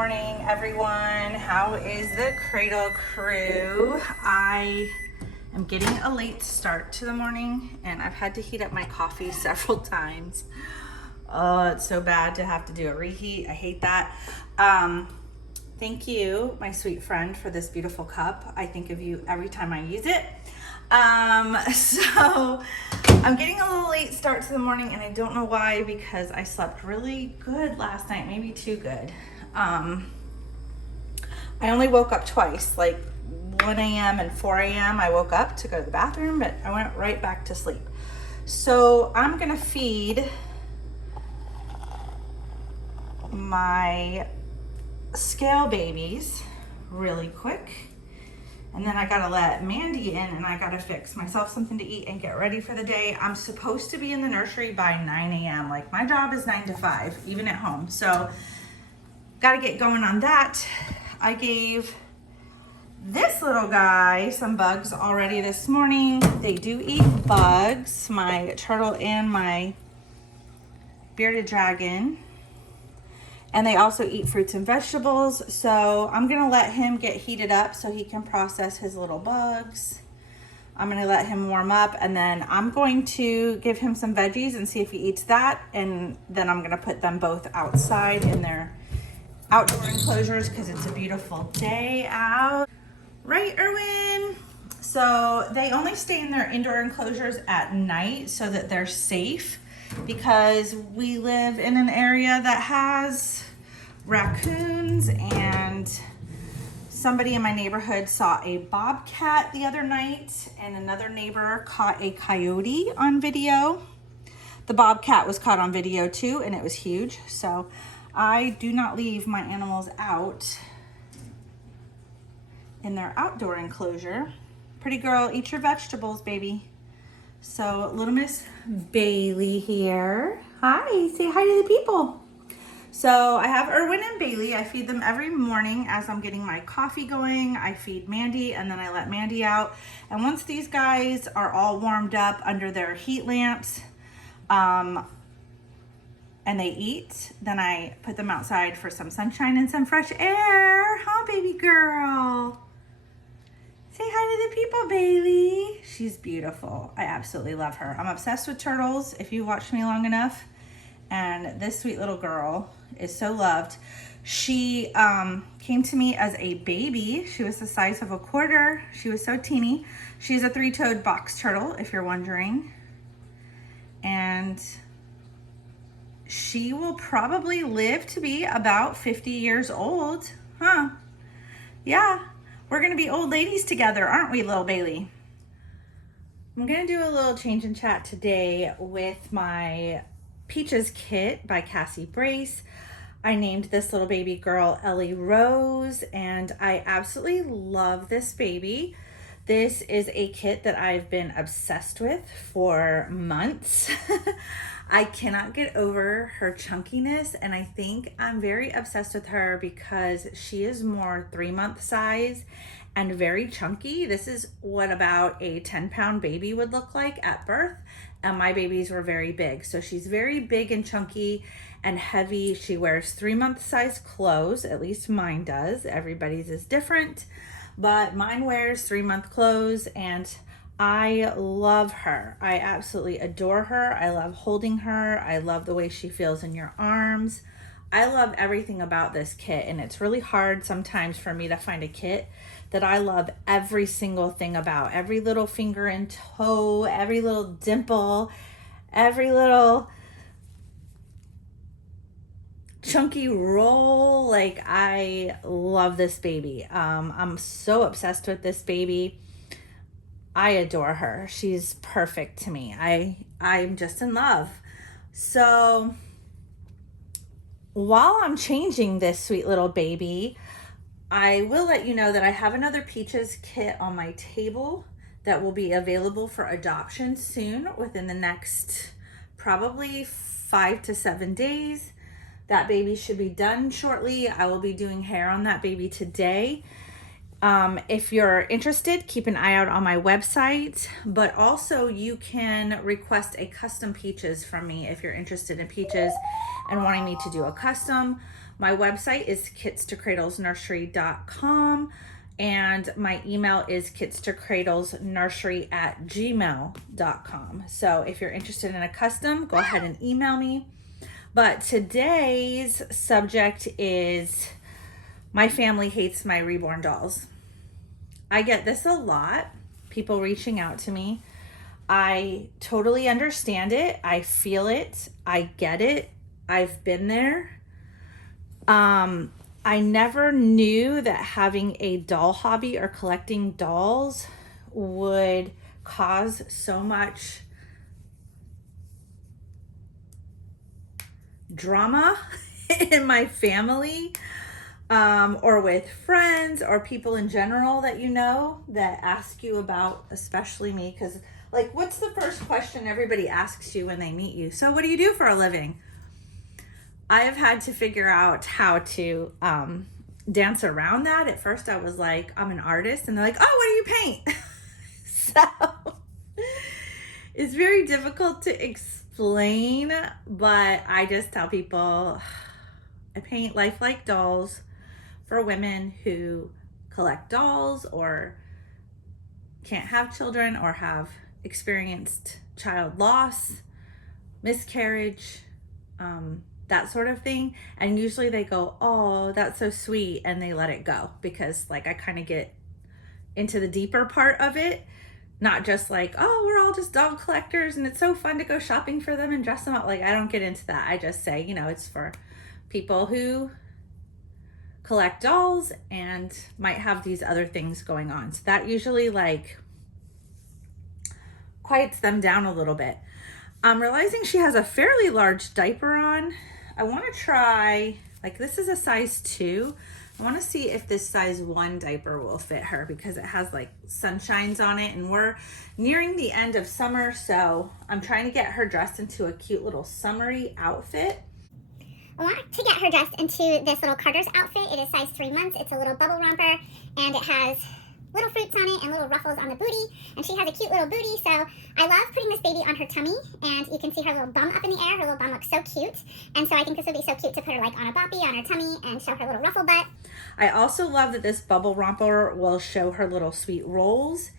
morning, everyone. How is the Cradle crew? I am getting a late start to the morning and I've had to heat up my coffee several times. Oh, it's so bad to have to do a reheat. I hate that. Thank you, my sweet friend, for this beautiful cup. I think of you every time I use it. So I'm getting a little late start to the morning and I don't know why, because I slept really good last night, maybe too good. I only woke up twice, like 1 a.m. and 4 a.m. I woke up to go to the bathroom, but I went right back to sleep. So I'm gonna feed my scale babies really quick. And then I gotta let Mandy in and I gotta fix myself something to eat and get ready for the day. I'm supposed to be in the nursery by 9 a.m. Like my job is 9 to 5, even at home. So gotta get going on that. I gave this little guy some bugs already this morning. They do eat bugs, my turtle and my bearded dragon. And they also eat fruits and vegetables. So I'm gonna let him get heated up so he can process his little bugs. I'm gonna let him warm up and then I'm going to give him some veggies and see if he eats that. And then I'm gonna put them both outside in their outdoor enclosures because it's a beautiful day out. Right, Erwin? So they only stay in their indoor enclosures at night so that they're safe, because we live in an area that has raccoons, and somebody in my neighborhood saw a bobcat the other night and another neighbor caught a coyote on video. The bobcat was caught on video too and it was huge. So I do not leave my animals out in their outdoor enclosure. Pretty girl, eat your vegetables, baby. So little Miss Bailey here. Hi, say hi to the people. So I have Erwin and Bailey. I feed them every morning as I'm getting my coffee going. I feed Mandy and then I let Mandy out. And once these guys are all warmed up under their heat lamps and they eat, then I put them outside for some sunshine and some fresh air. Huh, baby girl? Say hi to the people, Bailey. She's beautiful. I absolutely love her. I'm obsessed with turtles, if you watched me long enough. And this sweet little girl is so loved. She came to me as a baby. She was the size of a quarter. She was so teeny. She's a 3-toed box turtle, if you're wondering. And she will probably live to be about 50 years old. Huh? Yeah. We're gonna be old ladies together, aren't we, little Bailey? I'm gonna do a little change in chat today with my Peaches kit by Cassie Brace. I named this little baby girl Ellie Rose, and I absolutely love this baby. This is a kit that I've been obsessed with for months. I cannot get over her chunkiness, and I think I'm very obsessed with her because she is more 3-month size and very chunky. This is what about a 10-pound baby would look like at birth, and my babies were very big. So she's very big and chunky and heavy. She wears 3-month size clothes, at least mine does. Everybody's is different, but mine wears 3-month clothes, and I love her. I absolutely adore her. I love holding her. I love the way she feels in your arms. I love everything about this kit, and it's really hard sometimes for me to find a kit that I love every single thing about. Every little finger and toe, every little dimple, every little chunky roll. Like, I love this baby. I'm so obsessed with this baby. I adore her. She's perfect to me. I'm just in love. So while I'm changing this sweet little baby, I will let you know that I have another Peaches kit on my table that will be available for adoption soon, within the next probably 5 to 7 days. That baby should be done shortly. I will be doing hair on that baby today. If you're interested, keep an eye out on my website, but also you can request a custom Peaches from me if you're interested in Peaches and wanting me to do a custom. My website is kitstokradlesnursery.com, and my email is kitstokradlesnursery@gmail.com. So if you're interested in a custom, go ahead and email me. But today's subject is my family hates my reborn dolls. I get this a lot, people reaching out to me. I totally understand it. I feel it. I get it. I've been there. I never knew that having a doll hobby or collecting dolls would cause so much drama in my family, or with friends or people in general that you know that ask you about, especially me, because like, what's the first question everybody asks you when they meet you? So what do you do for a living? I have had to figure out how to dance around that. At first I was like, I'm an artist, and they're like, oh, what do you paint? So it's very difficult to explain, but I just tell people I paint lifelike dolls for women who collect dolls or can't have children or have experienced child loss, miscarriage, that sort of thing. And usually they go, oh, that's so sweet, and they let it go, because like I kind of get into the deeper part of it, not just like, oh, we're all just doll collectors and it's so fun to go shopping for them and dress them up. Like, I don't get into that. I just say, you know, it's for people who collect dolls and might have these other things going on. So that usually like quiets them down a little bit. I'm realizing she has a fairly large diaper on. I want to try, like, this is a size 2. I want to see if this size 1 diaper will fit her, because it has like sunshines on it, and we're nearing the end of summer, so I'm trying to get her dressed into a cute little summery outfit. I want to get her dressed into this little Carter's outfit. It is size 3 months. It's a little bubble romper, and it has little fruits on it and little ruffles on the booty, and she has a cute little booty. So I love putting this baby on her tummy, and you can see her little bum up in the air. Her little bum looks so cute, and so I think this would be so cute to put her like on a boppy on her tummy and show her little ruffle butt. I also love that this bubble romper will show her little sweet rolls.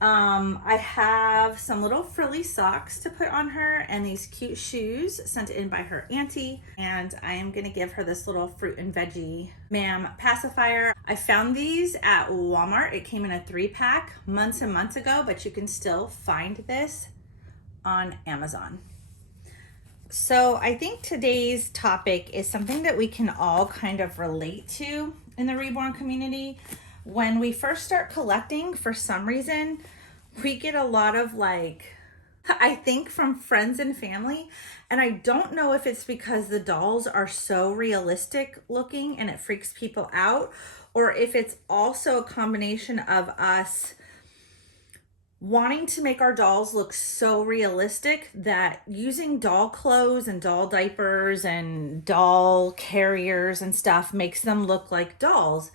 I have some little frilly socks to put on her and these cute shoes sent in by her auntie. And I am going to give her this little fruit and veggie ma'am pacifier. I found these at Walmart. It came in a 3-pack months and months ago, but you can still find this on Amazon. So I think today's topic is something that we can all kind of relate to in the reborn community. When we first start collecting, for some reason, we get a lot of like, I think from friends and family, and I don't know if it's because the dolls are so realistic looking and it freaks people out, or if it's also a combination of us wanting to make our dolls look so realistic that using doll clothes and doll diapers and doll carriers and stuff makes them look like dolls.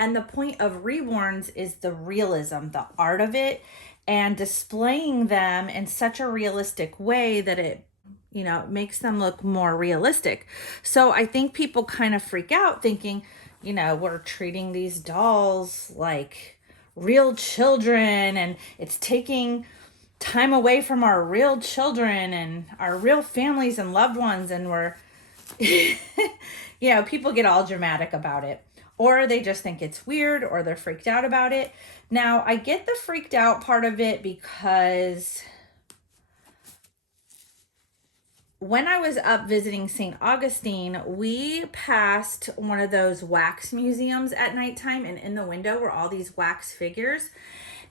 And the point of Reborns is the realism, the art of it, and displaying them in such a realistic way that it, you know, makes them look more realistic. So I think people kind of freak out thinking, you know, we're treating these dolls like real children, and it's taking time away from our real children and our real families and loved ones. And we're, you know, people get all dramatic about it. Or they just think it's weird, or they're freaked out about it. Now, I get the freaked out part of it because when I was up visiting St. Augustine, we passed one of those wax museums at nighttime, and in the window were all these wax figures.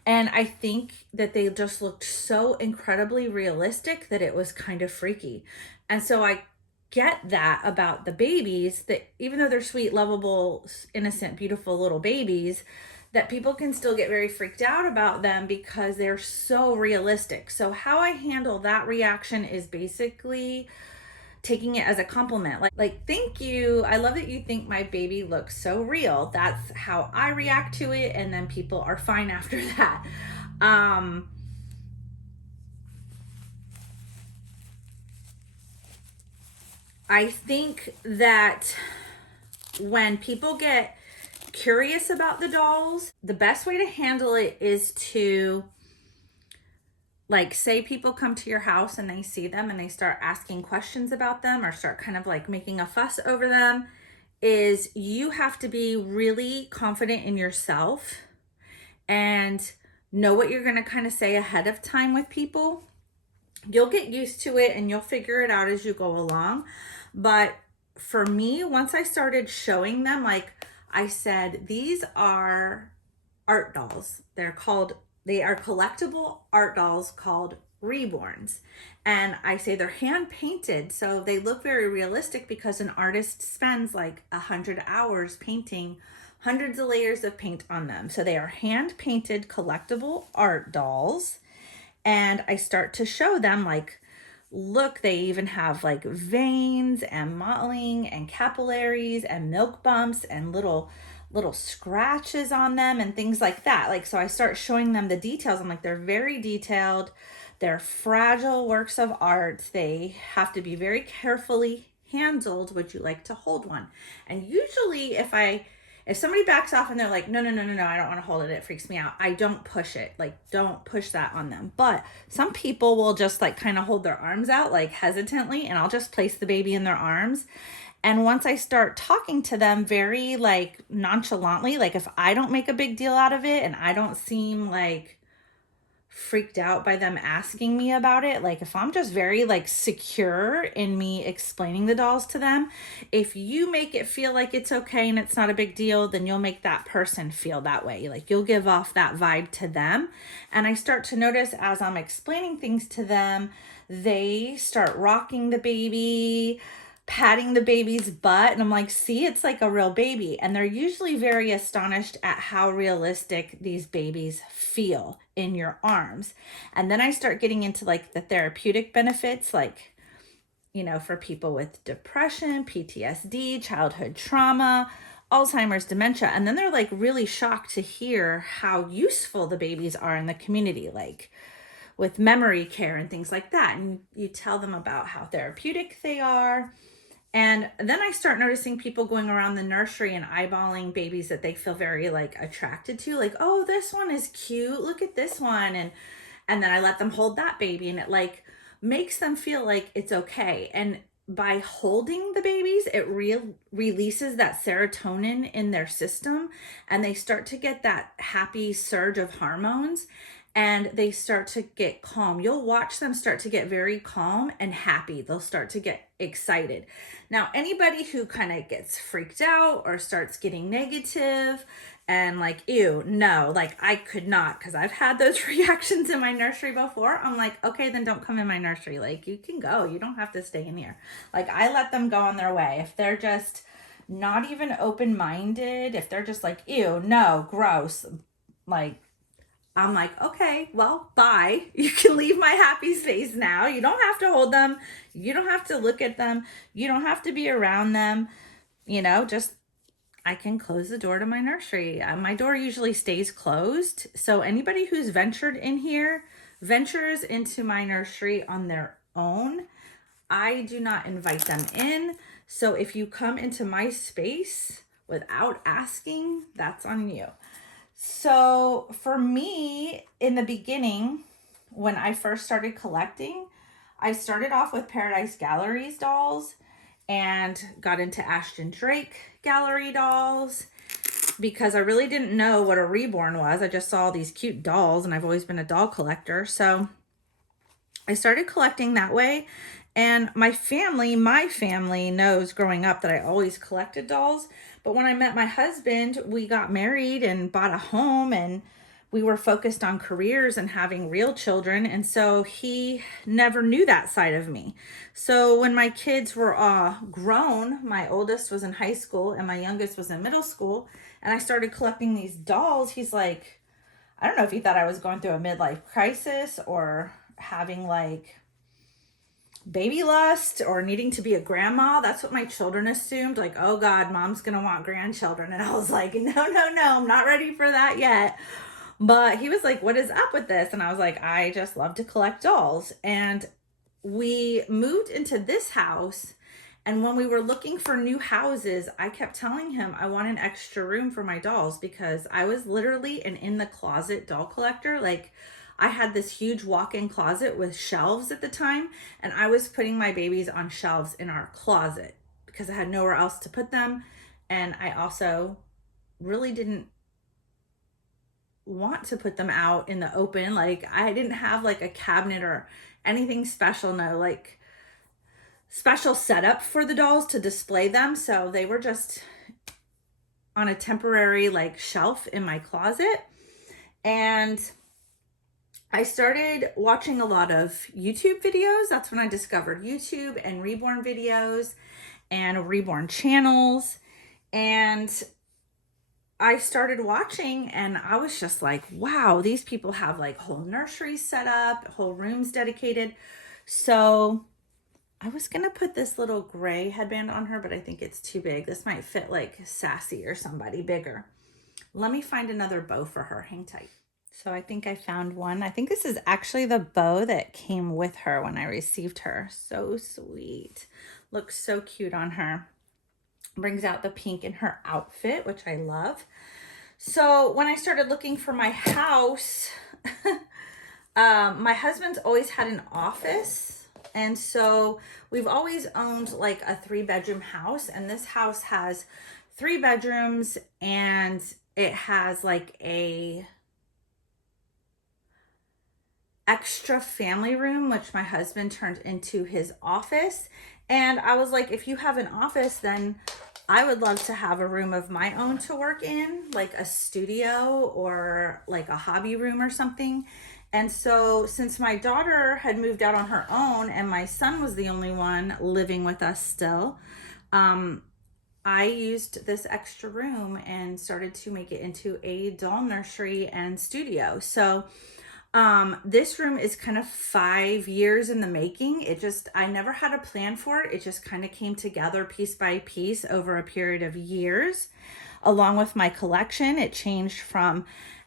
And I think that they just looked so incredibly realistic that it was kind of freaky. And so I get that about the babies, that even though they're sweet, lovable, innocent, beautiful little babies, that people can still get very freaked out about them because they're so realistic. So how I handle that reaction is basically taking it as a compliment. Like, thank you. I love that you think my baby looks so real. That's how I react to it. And then people are fine after that. I think that when people get curious about the dolls, the best way to handle it is to, like, say people come to your house and they see them and they start asking questions about them or start kind of like making a fuss over them, is you have to be really confident in yourself and know what you're going to kind of say ahead of time with people. You'll get used to it and you'll figure it out as you go along. But for me, once I started showing them, like I said, these are art dolls. They are collectible art dolls called Reborns. And I say they're hand painted, so they look very realistic because an artist spends like 100 hours painting hundreds of layers of paint on them. So they are hand painted collectible art dolls. And I start to show them, like, look, they even have like veins and mottling and capillaries and milk bumps and little scratches on them and things like that. Like, so I start showing them the details. I'm like, they're very detailed. They're fragile works of art. They have to be very carefully handled. Would you like to hold one? And usually if somebody backs off and they're like, no, I don't want to hold it, it freaks me out, I don't push it. Like, don't push that on them. But some people will just like kind of hold their arms out like hesitantly, and I'll just place the baby in their arms. And once I start talking to them very like nonchalantly, like if I don't make a big deal out of it and I don't seem like freaked out by them asking me about it, like if I'm just very like secure in me explaining the dolls to them, if you make it feel like it's okay and it's not a big deal, then you'll make that person feel that way. Like you'll give off that vibe to them. And I start to notice as I'm explaining things to them, they start rocking the baby, patting the baby's butt, and I'm like, see, it's like a real baby. And they're usually very astonished at how realistic these babies feel in your arms. And then I start getting into like the therapeutic benefits, like, you know, for people with depression, PTSD, childhood trauma, Alzheimer's, dementia. And then they're like really shocked to hear how useful the babies are in the community, like with memory care and things like that. And you tell them about how therapeutic they are. And then I start noticing people going around the nursery and eyeballing babies that they feel very like attracted to, like, oh, this one is cute, look at this one. And then I let them hold that baby, and it like makes them feel like it's okay. And by holding the babies, it releases that serotonin in their system, and they start to get that happy surge of hormones, and they start to get calm. You'll watch them start to get very calm and happy. They'll start to get excited. Now, anybody who kind of gets freaked out or starts getting negative and like, ew, no, like I could not, because I've had those reactions in my nursery before. I'm like, okay, then don't come in my nursery. Like, you can go. You don't have to stay in here. Like, I let them go on their way. If they're just not even open-minded, if they're just like, ew, no, gross, like, I'm like, okay, well, bye. You can leave my happy space now. You don't have to hold them. You don't have to look at them. You don't have to be around them. You know, just, I can close the door to my nursery. My door usually stays closed. So anybody who's ventured in here ventures into my nursery on their own. I do not invite them in. So if you come into my space without asking, that's on you. So for me, in the beginning, when I first started collecting, I started off with Paradise Galleries dolls and got into Ashton Drake gallery dolls because I really didn't know what a reborn was. I just saw these cute dolls, and I've always been a doll collector. So I started collecting that way. And my family knows growing up that I always collected dolls. But when I met my husband, we got married and bought a home, and we were focused on careers and having real children. And so he never knew that side of me. So when my kids were grown, my oldest was in high school and my youngest was in middle school, and I started collecting these dolls, he's like, I don't know if he thought I was going through a midlife crisis or having like baby lust or needing to be a grandma. That's what my children assumed. Like, oh God, mom's gonna want grandchildren. And I was like, no, I'm not ready for that yet. But he was like, what is up with this? And I was like, I just love to collect dolls. And we moved into this house, And when we were looking for new houses, I kept telling him I want an extra room for my dolls because I was literally an in the closet doll collector. Like, I had this huge walk-in closet with shelves at the time, and I was putting my babies on shelves in our closet because I had nowhere else to put them. And I also really didn't want to put them out in the open. Like, I didn't have like a cabinet or anything special, no like special setup for the dolls to display them. So they were just on a temporary like shelf in my closet. And I started watching a lot of YouTube videos. That's when I discovered YouTube and Reborn videos and Reborn channels. And I started watching and I was just like, wow, these people have like whole nurseries set up, whole rooms dedicated. So I was going to put this little gray headband on her, but I think it's too big. This might fit like Sassy or somebody bigger. Let me find another bow for her. Hang tight. So I think I found one. I think this is actually the bow that came with her when I received her. So sweet. Looks so cute on her. Brings out the pink in her outfit, which I love. So when I started looking for my house, my husband's always had an office. And so we've always owned like a 3-bedroom house. And this house has 3 bedrooms and it has like a extra family room, which my husband turned into his office. And I was like, if you have an office, then I would love to have a room of my own to work in, like a studio or like a hobby room or something. And so since my daughter had moved out on her own and my son was the only one living with us still, I used this extra room and started to make it into a doll nursery and studio. So this room is kind of 5 years in the making. I never had a plan for it. It just kind of came together piece by piece over a period of years. Along with my collection, it changed from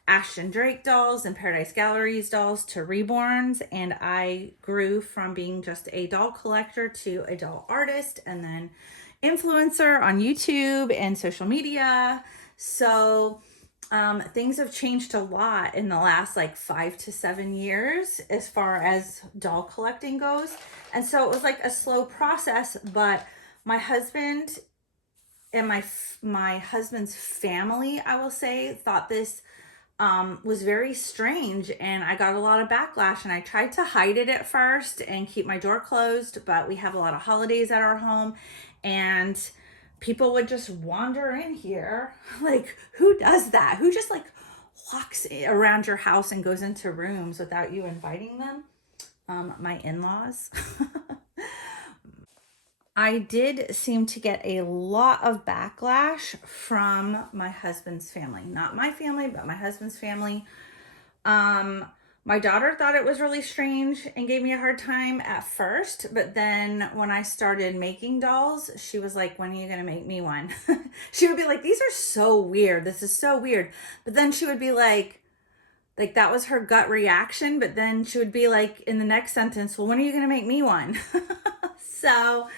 Ashton Drake dolls and Paradise Galleries dolls to Reborns. And I grew from being just a doll collector to a doll artist and then influencer on YouTube and social media. So things have changed a lot in the last like 5 to 7 years as far as doll collecting goes. And so it was like a slow process, but my husband and my husband's family, I will say, thought this was very strange, and I got a lot of backlash, and I tried to hide it at first and keep my door closed, but we have a lot of holidays at our home, and people would just wander in here. Like, who does that? Who just like walks around your house and goes into rooms without you inviting them? My in-laws. I did seem to get a lot of backlash from my husband's family. Not my family, but my husband's family. My daughter thought it was really strange and gave me a hard time at first, but then when I started making dolls, she was like, when are you gonna make me one? She would be like, these are so weird. This is so weird. But then she would be like that was her gut reaction, but then she would be like in the next sentence, well, when are you gonna make me one? So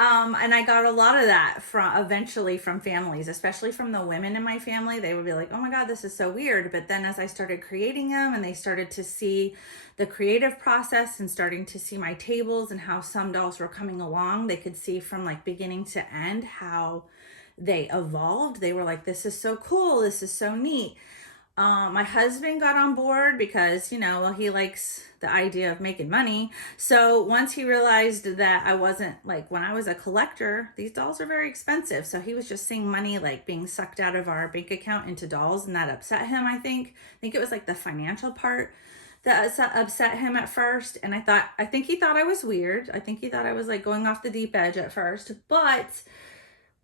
and I got a lot of that eventually from families, especially from the women in my family. They would be like, oh my God, this is so weird. But then as I started creating them and they started to see the creative process and starting to see my tables and how some dolls were coming along, they could see from like beginning to end how they evolved. They were like, this is so cool. This is so neat. My husband got on board because, he likes the idea of making money. So once he realized that I wasn't like, when I was a collector, these dolls are very expensive. So he was just seeing money like being sucked out of our bank account into dolls, and that upset him, I think. I think it was like the financial part that upset him at first. And I think he thought I was weird. I think he thought I was like going off the deep edge at first, but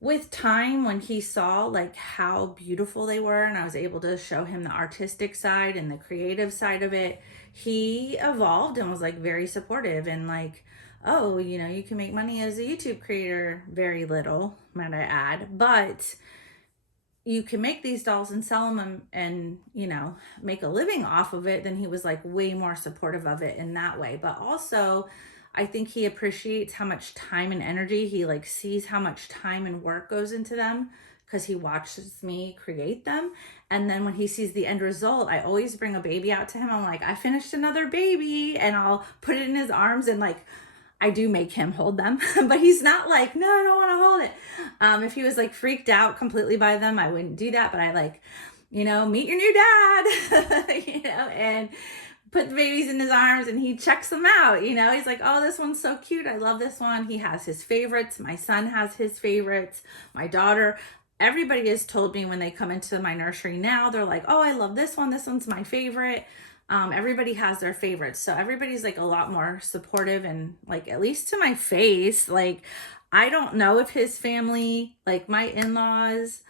with time, when he saw like how beautiful they were and I was able to show him the artistic side and the creative side of it, he evolved and was like very supportive and like, oh, you can make money as a YouTube creator. Very little, might I add, but you can make these dolls and sell them and make a living off of it. Then he was like way more supportive of it in that way. But also I think he appreciates how much time and energy, he like sees how much time and work goes into them because he watches me create them. And then when he sees the end result, I always bring a baby out to him. I'm like, I finished another baby, and I'll put it in his arms, and like, I do make him hold them, but he's not like, no, I don't want to hold it. If he was like freaked out completely by them, I wouldn't do that. But I like, you know, meet your new dad, you know, and put the babies in his arms, and he checks them out. You know, he's like, oh, this one's so cute. I love this one. He has his favorites. My son has his favorites. My daughter, everybody has told me when they come into my nursery now, they're like, oh, I love this one. This one's my favorite. Everybody has their favorites. So everybody's like a lot more supportive, and like, at least to my face, like, I don't know if his family, like my in-laws,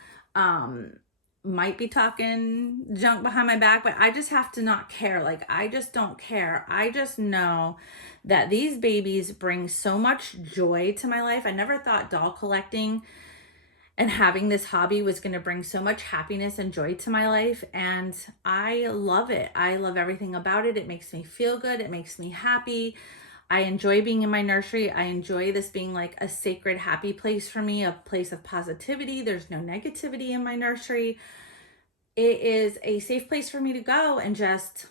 might be talking junk behind my back, but I just have to not care. Like, I just don't care. I just know that these babies bring so much joy to my life. I never thought doll collecting and having this hobby was going to bring so much happiness and joy to my life. And I love it. I love everything about it. It makes me feel good. It makes me happy. I enjoy being in my nursery. I enjoy this being like a sacred, happy place for me, a place of positivity. There's no negativity in my nursery. It is a safe place for me to go and just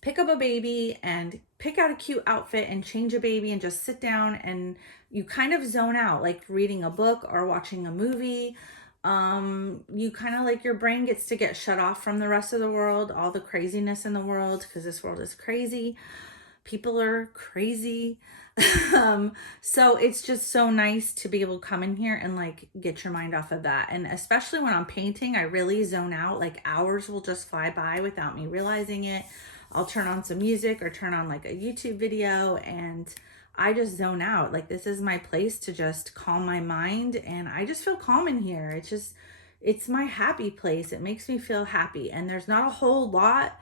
pick up a baby and pick out a cute outfit and change a baby and just sit down, and you kind of zone out, like reading a book or watching a movie. You kind of like, your brain gets to get shut off from the rest of the world, all the craziness in the world, because this world is crazy. People are crazy. So it's just so nice to be able to come in here and like get your mind off of that. And especially when I'm painting, I really zone out. Like, hours will just fly by without me realizing it. I'll turn on some music or turn on like a YouTube video, and I just zone out. Like, this is my place to just calm my mind, and I just feel calm in here. It's my happy place. It makes me feel happy. And there's not a whole lot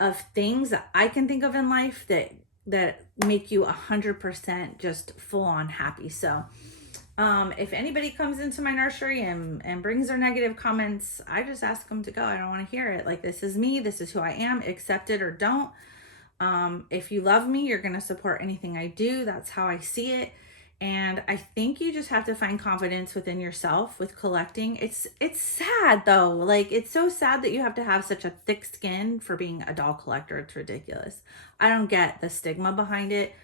of things that I can think of in life that make you 100% just full on happy. So if anybody comes into my nursery and brings their negative comments, I just ask them to go. I don't want to hear it. Like, this is me. This is who I am. Accept it or don't. If you love me, you're going to support anything I do. That's how I see it. And I think you just have to find confidence within yourself with collecting. It's sad though. Like, it's so sad that you have to have such a thick skin for being a doll collector. It's ridiculous. I don't get the stigma behind it.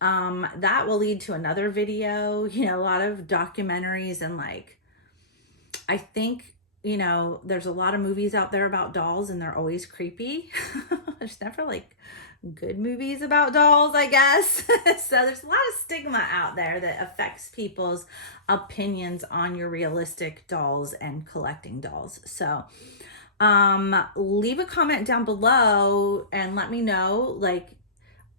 That will lead to another video, you know, a lot of documentaries, and like, I think, you know, there's a lot of movies out there about dolls, and they're always creepy. There's never like good movies about dolls, I guess. So there's a lot of stigma out there that affects people's opinions on your realistic dolls and collecting dolls. So leave a comment down below and let me know, like,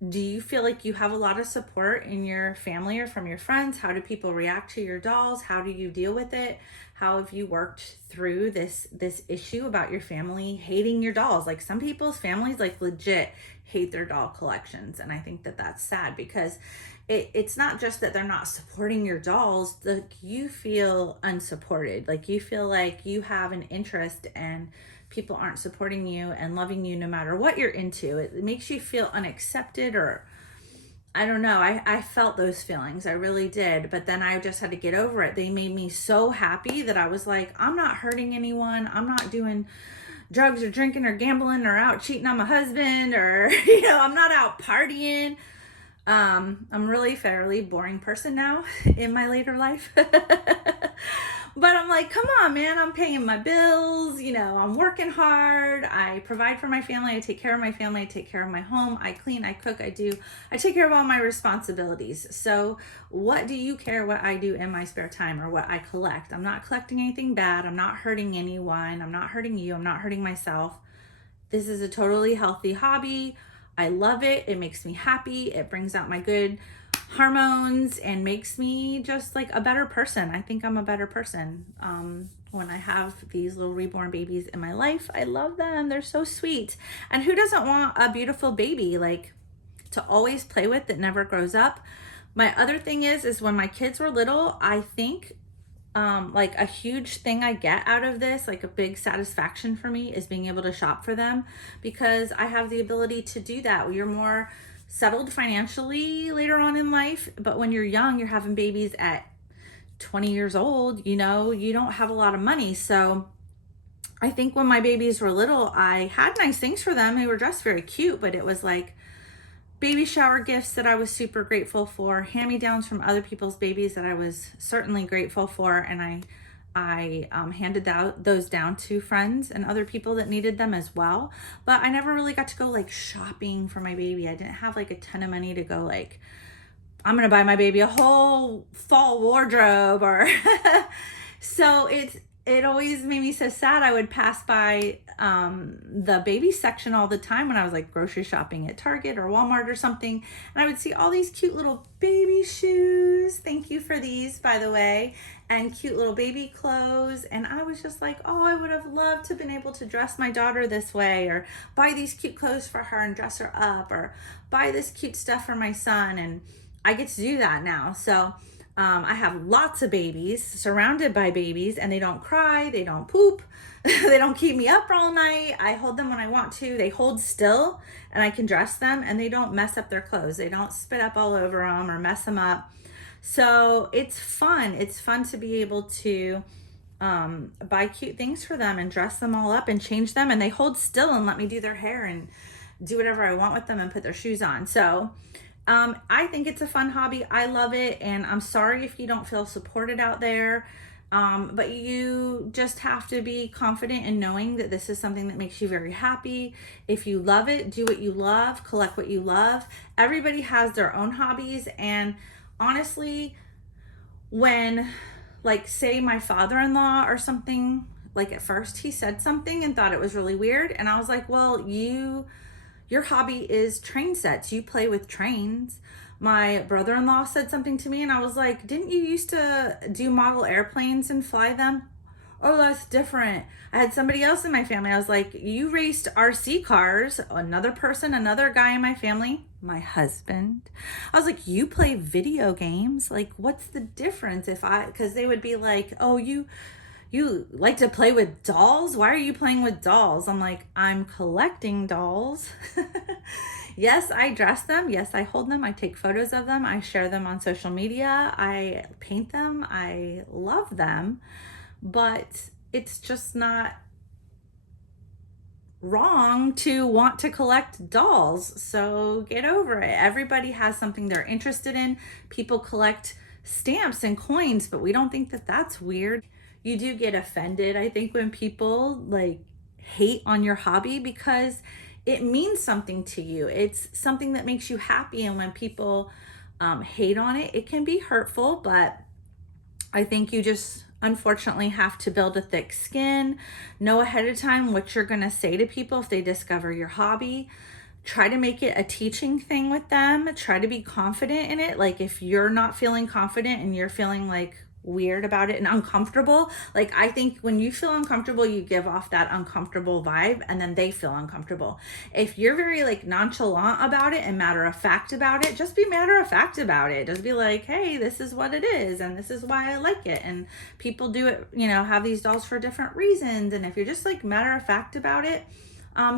do you feel like you have a lot of support in your family or from your friends? How do people react to your dolls? How do you deal with it? How have you worked through this issue about your family hating your dolls? Like, some people's families like legit hate their doll collections, and I think that that's sad, because it's not just that they're not supporting your dolls. Like, you feel unsupported. Like, you feel like you have an interest and people aren't supporting you and loving you no matter what you're into. It makes you feel unaccepted, or I don't know. I felt those feelings. I really did. But then I just had to get over it. They made me so happy that I was like, I'm not hurting anyone. I'm not doing drugs or drinking or gambling or out cheating on my husband, or, you know, I'm not out partying. I'm really fairly boring person now in my later life. But I'm like, come on, man, I'm paying my bills, you know, I'm working hard, I provide for my family, I take care of my family, I take care of my home, I clean, I cook, I take care of all my responsibilities. So what do you care what I do in my spare time or what I collect? I'm not collecting anything bad. I'm not hurting anyone. I'm not hurting you. I'm not hurting myself. This is a totally healthy hobby. I love it. It makes me happy. It brings out my good hormones and makes me just like a better person. I think I'm a better person when I have these little reborn babies in my life. I love them. They're so sweet. And who doesn't want a beautiful baby like to always play with that never grows up? My other thing is when my kids were little, I think like a huge thing I get out of this, like a big satisfaction for me, is being able to shop for them, because I have the ability to do that. You're more settled financially later on in life. But when you're young, you're having babies at 20 years old, you know, you don't have a lot of money. So I think when my babies were little, I had nice things for them. They were dressed very cute, but it was like baby shower gifts that I was super grateful for, hand-me-downs from other people's babies that I was certainly grateful for, and I handed those down to friends and other people that needed them as well. But I never really got to go like shopping for my baby. I didn't have like a ton of money to go like, I'm gonna buy my baby a whole fall wardrobe, or so it always made me so sad. I would pass by the baby section all the time when I was like grocery shopping at Target or Walmart or something, and I would see all these cute little baby shoes. Thank you for these, by the way, and cute little baby clothes. And I was just like, oh, I would have loved to have been able to dress my daughter this way, or buy these cute clothes for her and dress her up, or buy this cute stuff for my son. And I get to do that now. So I have lots of babies, surrounded by babies, and they don't cry, they don't poop, they don't keep me up all night. I hold them when I want to. They hold still and I can dress them, and they don't mess up their clothes. They don't spit up all over them or mess them up. So it's fun. It's fun to be able to buy cute things for them and dress them all up and change them, and they hold still and let me do their hair and do whatever I want with them and put their shoes on. So I think it's a fun hobby. I love it, and I'm sorry if you don't feel supported out there, but you just have to be confident in knowing that this is something that makes you very happy. If you love it, do what you love, collect what you love. Everybody has their own hobbies, and honestly, when, like, say my father-in-law or something, like at first he said something and thought it was really weird, and I was like, well, your hobby is train sets. You play with trains. My brother-in-law said something to me and I was like, didn't you used to do model airplanes and fly them? Oh, that's different. I had somebody else in my family. I was like, you raced RC cars. Another person, another guy in my family, my husband. I was like, you play video games. Like, what's the difference because they would be like, oh, you like to play with dolls? Why are you playing with dolls? I'm like, I'm collecting dolls. Yes, I dress them. Yes, I hold them. I take photos of them. I share them on social media. I paint them. I love them. But it's just not wrong to want to collect dolls. So get over it. Everybody has something they're interested in. People collect stamps and coins, but we don't think that that's weird. You do get offended, I think, when people like hate on your hobby because it means something to you. It's something that makes you happy, and when people hate on it, it can be hurtful. But I think you just unfortunately have to build a thick skin, know ahead of time what you're going to say to people if they discover your hobby. Try to make it a teaching thing with them. Try to be confident in it. Like, if you're not feeling confident and you're feeling like weird about it and uncomfortable, like, I think when you feel uncomfortable, you give off that uncomfortable vibe, and then they feel uncomfortable. If you're very like nonchalant about it and matter of fact about it, just be matter of fact about it. Just be like, hey, this is what it is and this is why I like it, and people do it, you know, have these dolls for different reasons. And if you're just like matter of fact about it,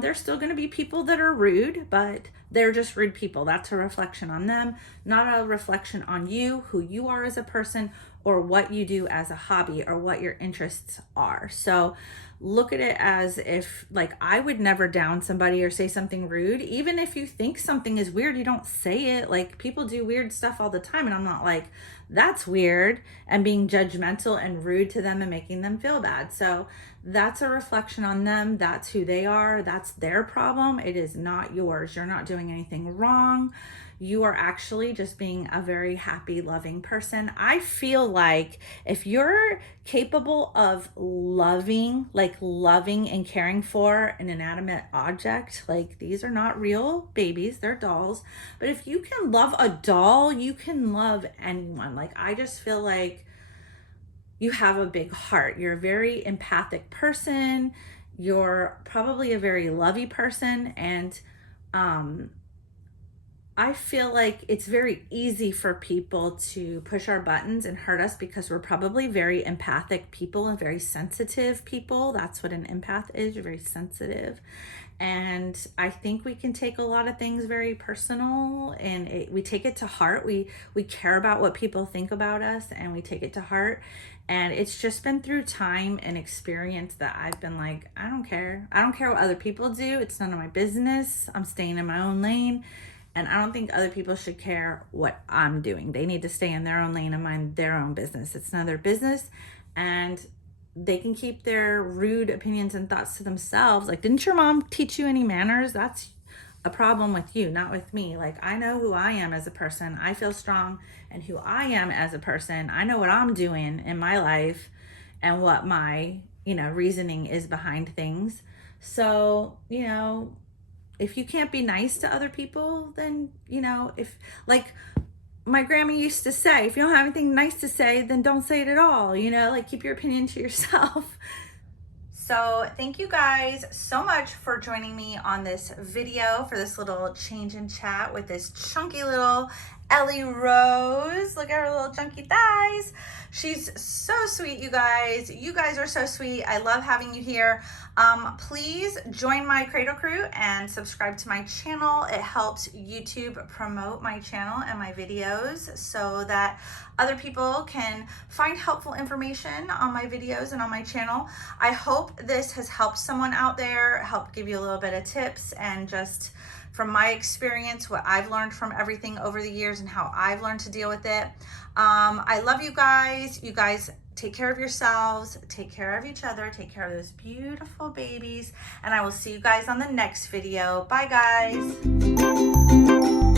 there's still going to be people that are rude, but they're just rude people. That's a reflection on them, not a reflection on you, who you are as a person, or what you do as a hobby, or what your interests are. So look at it as if, like, I would never down somebody or say something rude. Even if you think something is weird, you don't say it. Like, people do weird stuff all the time, and I'm not like, that's weird, and being judgmental and rude to them and making them feel bad. So that's a reflection on them. That's who they are. That's their problem. It is not yours. You're not doing anything wrong. You are actually just being a very happy, loving person. I feel like if you're capable of loving and caring for an inanimate object, like, these are not real babies, they're dolls. But if you can love a doll, you can love anyone. Like, I just feel like you have a big heart. You're a very empathic person. You're probably a very lovey person. And I feel like it's very easy for people to push our buttons and hurt us because we're probably very empathic people and very sensitive people. That's what an empath is. You're very sensitive. And I think we can take a lot of things very personal, and we take it to heart. We care about what people think about us, and we take it to heart. And it's just been through time and experience that I've been like, I don't care. I don't care what other people do. It's none of my business. I'm staying in my own lane. And I don't think other people should care what I'm doing. They need to stay in their own lane and mind their own business. It's none of their business. And they can keep their rude opinions and thoughts to themselves. Like, didn't your mom teach you any manners? That's a problem with you, not with me. Like, I know who I am as a person. I feel strong and who I am as a person. I know what I'm doing in my life and what my, reasoning is behind things. So, if you can't be nice to other people, then, if, like my grandma used to say, if you don't have anything nice to say, then don't say it at all, like keep your opinion to yourself. So thank you guys so much for joining me on this video, for this little change in chat with this chunky little Ellie Rose. Look at her little chunky thighs. She's so sweet, you guys. You guys are so sweet. I love having you here. Please join my Cradle crew and subscribe to my channel. It helps YouTube promote my channel and my videos so that other people can find helpful information on my videos and on my channel. I hope this has helped someone out there, helped give you a little bit of tips, and just from my experience, what I've learned from everything over the years and how I've learned to deal with it. I love you guys. You guys take care of yourselves, take care of each other, take care of those beautiful babies, and I will see you guys on the next video. Bye, guys.